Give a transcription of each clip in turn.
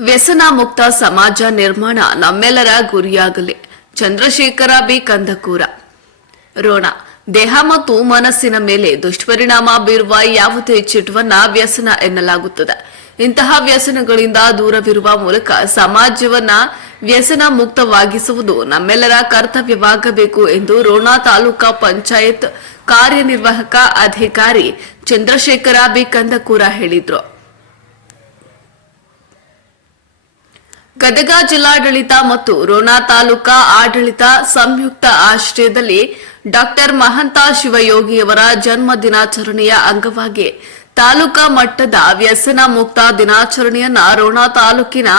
ವ್ಯಸನ ಮುಕ್ತ ಸಮಾಜ ನಿರ್ಮಾಣ ನಮ್ಮೆಲ್ಲರ ಗುರಿಯಾಗಲಿ. ಚಂದ್ರಶೇಖರ ಬಿ. ಕಂದಕೂರ. ರೋಣ. ದೇಹ ಮತ್ತು ಮನಸ್ಸಿನ ಮೇಲೆ ದುಷ್ಪರಿಣಾಮ ಬೀರುವ ಯಾವುದೇ ಚಿಟವನ್ನ ವ್ಯಸನ ಎನ್ನಲಾಗುತ್ತದೆ. ಇಂತಹ ವ್ಯಸನಗಳಿಂದ ದೂರವಿರುವ ಮೂಲಕ ಸಮಾಜವನ್ನ ವ್ಯಸನ ಮುಕ್ತವಾಗಿಸುವುದು ನಮ್ಮೆಲ್ಲರ ಕರ್ತವ್ಯವಾಗಬೇಕು ಎಂದು ರೋಣ ತಾಲೂಕಾ ಪಂಚಾಯತ್ ಕಾರ್ಯನಿರ್ವಾಹಕ ಅಧಿಕಾರಿ ಚಂದ್ರಶೇಖರ ಬಿ. ಕಂದಕೂರ ಹೇಳಿದ್ರು. ಗದಗ ಜಿಲ್ಲಾಡಳಿತ ಮತ್ತು ರೋಣ ತಾಲೂಕಾ ಆಡಳಿತ ಸಂಯುಕ್ತ ಆಶ್ರಯದಲ್ಲಿ ಡಾಕ್ಟರ್ ಮಹಂತ ಶಿವಯೋಗಿಯವರ ಜನ್ಮ ದಿನಾಚರಣೆಯ ಅಂಗವಾಗಿ ತಾಲೂಕಾ ಮಟ್ಟದ ವ್ಯಸನ ಮುಕ್ತ ದಿನಾಚರಣೆಯನ್ನ ರೋಣ ತಾಲೂಕಿನ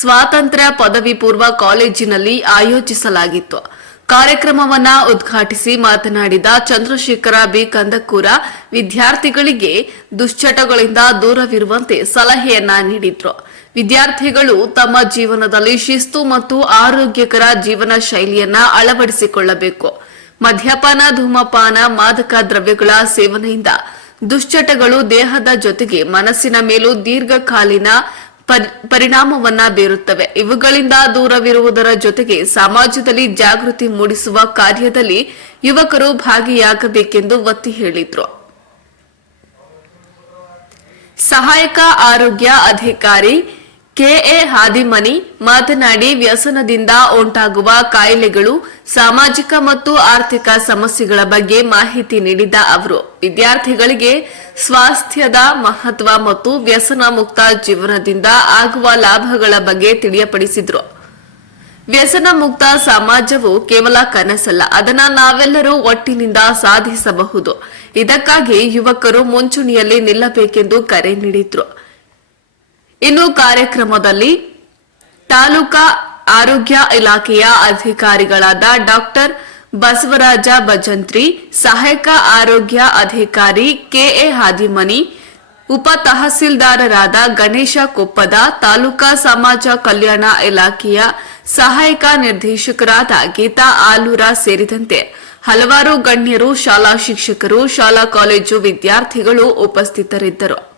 ಸ್ವಾತಂತ್ರ್ಯ ಪದವಿ ಪೂರ್ವ ಕಾಲೇಜಿನಲ್ಲಿ ಆಯೋಜಿಸಲಾಗಿತ್ತು. ಕಾರ್ಯಕ್ರಮವನ್ನ ಉದ್ಘಾಟಿಸಿ ಮಾತನಾಡಿದ ಚಂದ್ರಶೇಖರ ಬಿ. ಕಂದಕೂರ, ವಿದ್ಯಾರ್ಥಿಗಳಿಗೆ ದುಶ್ಚಟಗಳಿಂದ ದೂರವಿರುವಂತೆ ಸಲಹೆಯನ್ನ ನೀಡಿದ್ರು. ವಿದ್ಯಾರ್ಥಿಗಳು ತಮ್ಮ ಜೀವನದಲ್ಲಿ ಶಿಸ್ತು ಮತ್ತು ಆರೋಗ್ಯಕರ ಜೀವನ ಶೈಲಿಯನ್ನ ಅಳವಡಿಸಿಕೊಳ್ಳಬೇಕು. ಮದ್ಯಪಾನ, ಧೂಮಪಾನ, ಮಾದಕ ದ್ರವ್ಯಗಳ ಸೇವನೆಯಿಂದ ದುಶ್ಚಟಗಳು ದೇಹದ ಜೊತೆಗೆ ಮನಸ್ಸಿನ ಮೇಲೂ ದೀರ್ಘಕಾಲೀನ ಪರಿ- ಪರಿಣಾಮವನ್ನ ಬೀರುತ್ತವೆ. ಇವುಗಳಿಂದ ದೂರವಿರುವುದರ ಜೊತೆಗೆ ಸಮಾಜದಲ್ಲಿ ಜಾಗೃತಿ ಮೂಡಿಸುವ ಕಾರ್ಯದಲ್ಲಿ ಯುವಕರು ಭಾಗಿಯಾಗಬೇಕೆಂದು ಒತ್ತಿ ಹೇಳಿದ್ರು. ಸಹಾಯಕ ಆರೋಗ್ಯ ಅಧಿಕಾರಿ ಕೆಎ ಹಾದಿಮನಿ ಮಾತನಾಡಿ ವ್ಯಸನದಿಂದ ಉಂಟಾಗುವ ಕಾಯಿಲೆಗಳು ಸಾಮಾಜಿಕ ಮತ್ತು ಆರ್ಥಿಕ ಸಮಸ್ಯೆಗಳ ಬಗ್ಗೆ ಮಾಹಿತಿ ನೀಡಿದ ಅವರು. ವಿದ್ಯಾರ್ಥಿಗಳಿಗೆ ಸ್ವಾಸ್ಥ್ಯದ ಮಹತ್ವ ಮತ್ತು ವ್ಯಸನ ಮುಕ್ತ ಜೀವನದಿಂದ ಆಗುವ ಲಾಭಗಳ ಬಗ್ಗೆ ತಿಳಿಯಪಡಿಸಿದರು. ವ್ಯಸನ ಮುಕ್ತ ಸಮಾಜವು ಕೇವಲ ಕನಸಲ್ಲ, ಅದನ್ನ ನಾವೆಲ್ಲರೂ ಒಟ್ಟಿನಿಂದ ಸಾಧಿಸಬಹುದು. ಇದಕ್ಕಾಗಿ ಯುವಕರು ಮುಂಚೂಣಿಯಲ್ಲಿ ನಿಲ್ಲಬೇಕೆಂದು ಕರೆ ನೀಡಿದ್ರು. ಇನ್ನು ಕಾರ್ಯಕ್ರಮದಲ್ಲಿ ತಾಲೂಕಾ ಆರೋಗ್ಯ ಇಲಾಖೆಯ ಅಧಿಕಾರಿಗಳಾದ ಡಾಕ್ಟರ್ ಬಸವರಾಜ ಭಜಂತ್ರಿ, ಸಹಾಯಕ ಆರೋಗ್ಯ ಅಧಿಕಾರಿ ಕೆಎ ಹಾದಿಮನಿ, ಉಪ ತಹಸೀಲ್ದಾರರಾದ ಗಣೇಶ ಕೊಪ್ಪದ ತಾಲೂಕಾ ಸಮಾಜ ಕಲ್ಯಾಣ ಇಲಾಖೆಯ ಸಹಾಯಕ ನಿರ್ದೇಶಕರಾದ ಗೀತಾ ಆಲೂರ ಸೇರಿದಂತೆ ಹಲವಾರು ಗಣ್ಯರು, ಶಾಲಾ ಶಿಕ್ಷಕರು, ಶಾಲಾ ಕಾಲೇಜು ವಿದ್ಯಾರ್ಥಿಗಳು ಉಪಸ್ಥಿತರಿದ್ದರು.